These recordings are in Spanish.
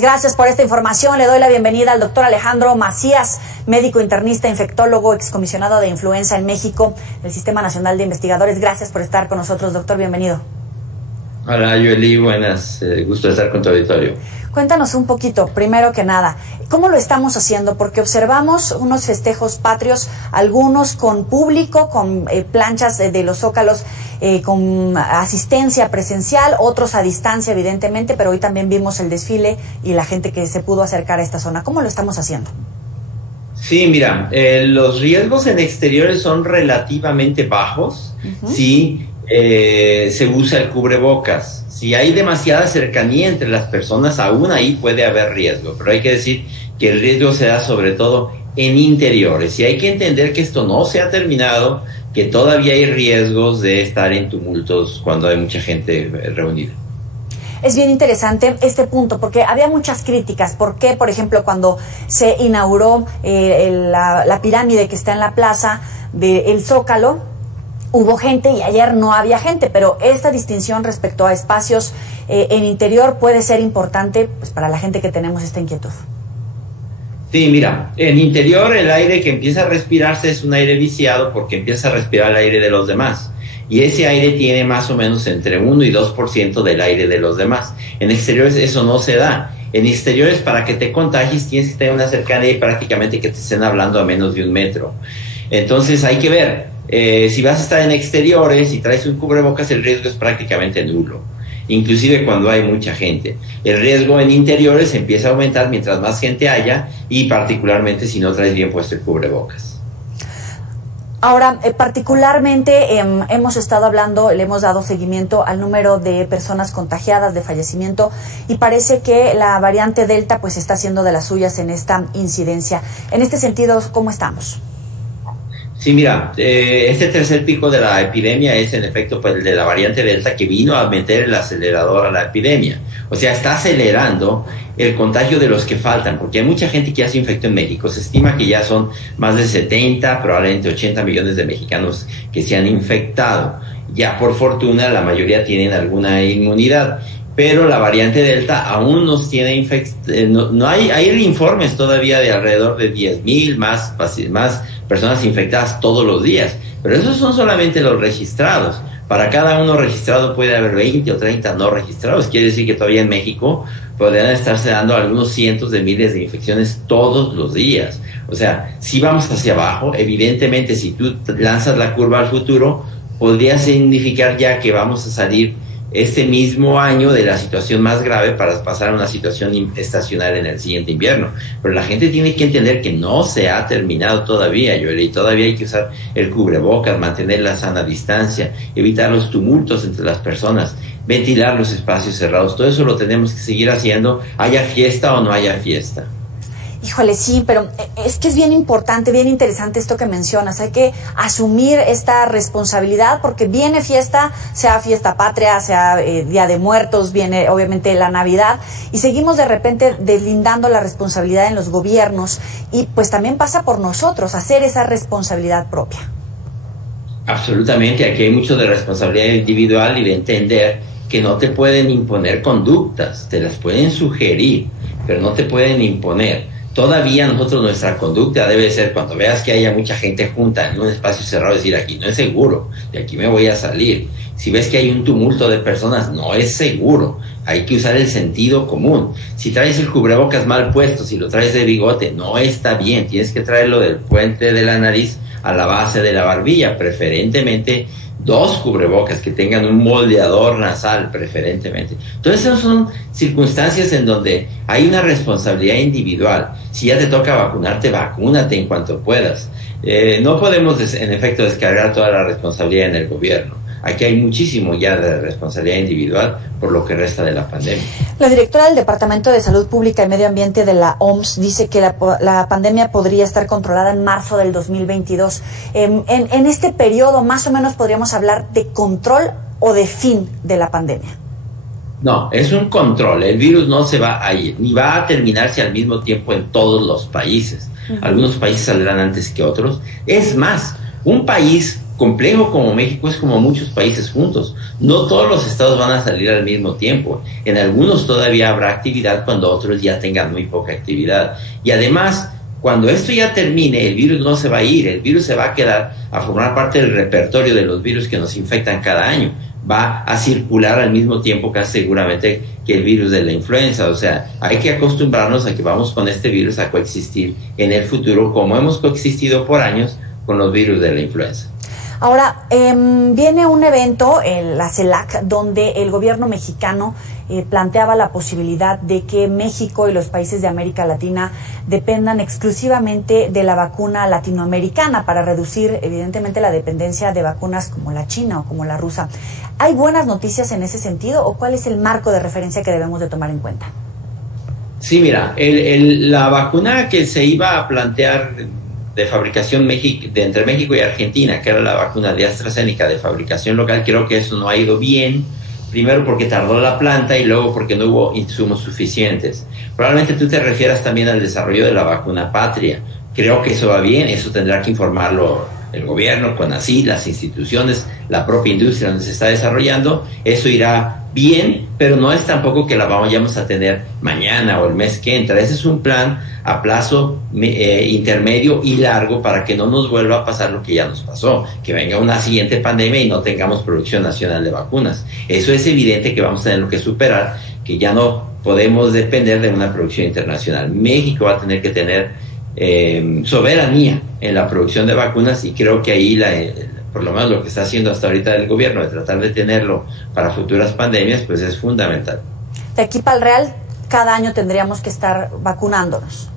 Gracias por esta información. Le doy la bienvenida al doctor Alejandro Macías, médico internista, infectólogo, excomisionado de influenza en México del Sistema Nacional de Investigadores. Gracias por estar con nosotros, doctor. Bienvenido. Hola, Joely. Buenas. Gusto de estar con tu auditorio. Cuéntanos un poquito, primero que nada, ¿cómo lo estamos haciendo? Porque observamos unos festejos patrios, algunos con público, con planchas de los zócalos, con asistencia presencial, otros a distancia, evidentemente, pero hoy también vimos el desfile y la gente que se pudo acercar a esta zona. ¿Cómo lo estamos haciendo? Sí, mira, los riesgos en exteriores son relativamente bajos si se usa el cubrebocas. Si hay demasiada cercanía entre las personas, aún ahí puede haber riesgo, pero hay que decir que el riesgo se da sobre todo en interiores, y hay que entender que esto no se ha terminado, que todavía hay riesgos de estar en tumultos cuando hay mucha gente reunida. Es bien interesante este punto, porque había muchas críticas. ¿Por qué? Por ejemplo, cuando se inauguró la pirámide que está en la plaza del Zócalo, hubo gente y ayer no había gente, pero esta distinción respecto a espacios en interior puede ser importante, pues, para la gente que tenemos esta inquietud. Sí, mira, en interior el aire que empieza a respirarse es un aire viciado porque empieza a respirar el aire de los demás. Y ese aire tiene más o menos entre 1 y 2% del aire de los demás. En exteriores eso no se da. En exteriores, para que te contagies, tienes que tener una cercanía y prácticamente que te estén hablando a menos de 1 metro. Entonces hay que ver. Si vas a estar en exteriores y traes un cubrebocas, el riesgo es prácticamente nulo, inclusive cuando hay mucha gente. El riesgo en interiores empieza a aumentar mientras más gente haya, y particularmente si no traes bien puesto el cubrebocas. Ahora, particularmente hemos estado hablando, le hemos dado seguimiento al número de personas contagiadas, de fallecimiento, y parece que la variante Delta pues está haciendo de las suyas en esta incidencia. En este sentido, ¿cómo estamos? Sí, mira, este tercer pico de la epidemia es en efecto pues, el de la variante Delta, que vino a meter el acelerador a la epidemia. O sea, está acelerando el contagio de los que faltan, porque hay mucha gente que ya se infectó en México. Se estima que ya son más de 70, probablemente 80 millones de mexicanos que se han infectado. Ya por fortuna la mayoría tienen alguna inmunidad, pero la variante Delta aún nos tiene no hay informes todavía de alrededor de 10,000 más personas infectadas todos los días, pero esos son solamente los registrados. Para cada uno registrado puede haber 20 o 30 no registrados. Quiere decir que todavía en México podrían estarse dando algunos cientos de miles de infecciones todos los días. O sea, si vamos hacia abajo, evidentemente si tú lanzas la curva al futuro, podría significar ya que vamos a salir este mismo año de la situación más grave para pasar a una situación estacional en el siguiente invierno. Pero la gente tiene que entender que no se ha terminado todavía, Joely, y todavía hay que usar el cubrebocas, mantener la sana distancia, evitar los tumultos entre las personas, ventilar los espacios cerrados. Todo eso lo tenemos que seguir haciendo, haya fiesta o no haya fiesta. Híjole, sí, pero es que es bien importante, bien interesante esto que mencionas. Hay que asumir esta responsabilidad porque viene fiesta, sea fiesta patria, sea Día de Muertos, viene obviamente la Navidad, y seguimos de repente deslindando la responsabilidad en los gobiernos, y pues también pasa por nosotros hacer esa responsabilidad propia. Absolutamente, aquí hay mucho de responsabilidad individual y de entender que no te pueden imponer conductas, te las pueden sugerir, pero no te pueden imponer. Todavía nosotros, nuestra conducta debe ser, cuando veas que haya mucha gente junta en un espacio cerrado, decir: aquí no es seguro, de aquí me voy a salir. Si ves que hay un tumulto de personas, no es seguro, hay que usar el sentido común. Si traes el cubrebocas mal puesto, si lo traes de bigote, no está bien, tienes que traerlo del puente de la nariz a la base de la barbilla, preferentemente 2 cubrebocas que tengan un moldeador nasal, preferentemente. Entonces esas son circunstancias en donde hay una responsabilidad individual. Si ya te toca vacunarte, vacúnate en cuanto puedas. No podemos en efecto descargar toda la responsabilidad en el gobierno. Aquí hay muchísimo ya de responsabilidad individual por lo que resta de la pandemia. La directora del Departamento de Salud Pública y Medio Ambiente de la OMS dice que la pandemia podría estar controlada en marzo del 2022. En este periodo, más o menos, podríamos hablar de control o de fin de la pandemia. No, es un control. El virus no se va a ir, ni va a terminarse al mismo tiempo en todos los países. Algunos países saldrán antes que otros. Es más, un país complejo como México es como muchos países juntos. No todos los estados van a salir al mismo tiempo. En algunos todavía habrá actividad cuando otros ya tengan muy poca actividad. Y además, cuando esto ya termine, el virus no se va a ir, el virus se va a quedar a formar parte del repertorio de los virus que nos infectan cada año. Va a circular al mismo tiempo casi seguramente que el virus de la influenza. O sea, hay que acostumbrarnos a que vamos con este virus a coexistir en el futuro como hemos coexistido por años con los virus de la influenza. Ahora, viene un evento, la CELAC, donde el gobierno mexicano planteaba la posibilidad de que México y los países de América Latina dependan exclusivamente de la vacuna latinoamericana para reducir, evidentemente, la dependencia de vacunas como la china o como la rusa. ¿Hay buenas noticias en ese sentido o cuál es el marco de referencia que debemos de tomar en cuenta? Sí, mira, la vacuna que se iba a plantear de fabricación entre México y Argentina, que era la vacuna de AstraZeneca de fabricación local, creo que eso no ha ido bien, primero porque tardó la planta y luego porque no hubo insumos suficientes. Probablemente tú te refieras también al desarrollo de la vacuna patria. Creo que eso va bien, eso tendrá que informarlo el gobierno, CONACYT, las instituciones, la propia industria donde se está desarrollando. Eso irá bien, pero no es tampoco que la vayamos a tener mañana o el mes que entra. Ese es un plan a plazo intermedio y largo para que no nos vuelva a pasar lo que ya nos pasó, que venga una siguiente pandemia y no tengamos producción nacional de vacunas. Eso es evidente que vamos a tener que superar, que ya no podemos depender de una producción internacional. México va a tener que tener soberanía en la producción de vacunas y creo que ahí por lo menos lo que está haciendo hasta ahorita el gobierno de tratar de tenerlo para futuras pandemias, pues es fundamental. De aquí para el Real, cada año tendríamos que estar vacunándonos.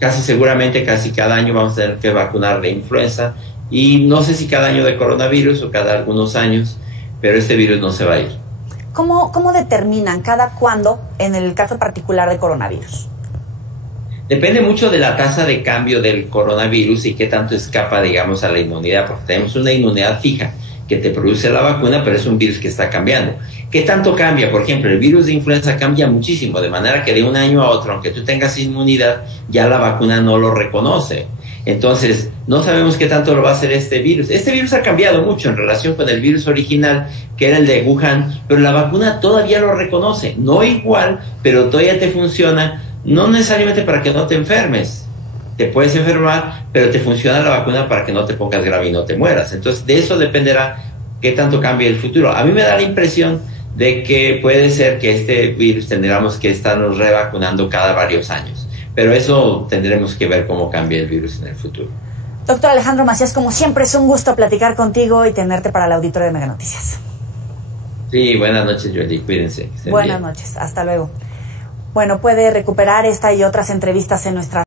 Casi seguramente, casi cada año vamos a tener que vacunar de influenza y no sé si cada año de coronavirus o cada algunos años, pero este virus no se va a ir. ¿Cómo determinan cada cuándo en el caso particular de coronavirus? Depende mucho de la tasa de cambio del coronavirus y qué tanto escapa, digamos, a la inmunidad, porque tenemos una inmunidad fija que te produce la vacuna, pero es un virus que está cambiando. ¿Qué tanto cambia? Por ejemplo, el virus de influenza cambia muchísimo, de manera que de un año a otro, aunque tú tengas inmunidad, ya la vacuna no lo reconoce. Entonces, no sabemos qué tanto lo va a hacer este virus. Este virus ha cambiado mucho en relación con el virus original, que era el de Wuhan, pero la vacuna todavía lo reconoce. No igual, pero todavía te funciona. No necesariamente para que no te enfermes, te puedes enfermar, pero te funciona la vacuna para que no te pongas grave y no te mueras. Entonces, de eso dependerá qué tanto cambie el futuro. A mí me da la impresión de que puede ser que este virus tendremos que estarnos revacunando cada varios años, pero eso tendremos que ver cómo cambia el virus en el futuro. Doctor Alejandro Macías, como siempre es un gusto platicar contigo y tenerte para el auditorio de Mega Noticias. Sí, buenas noches, Joely, cuídense. Buenas noches, hasta luego. Bueno, puede recuperar esta y otras entrevistas en nuestra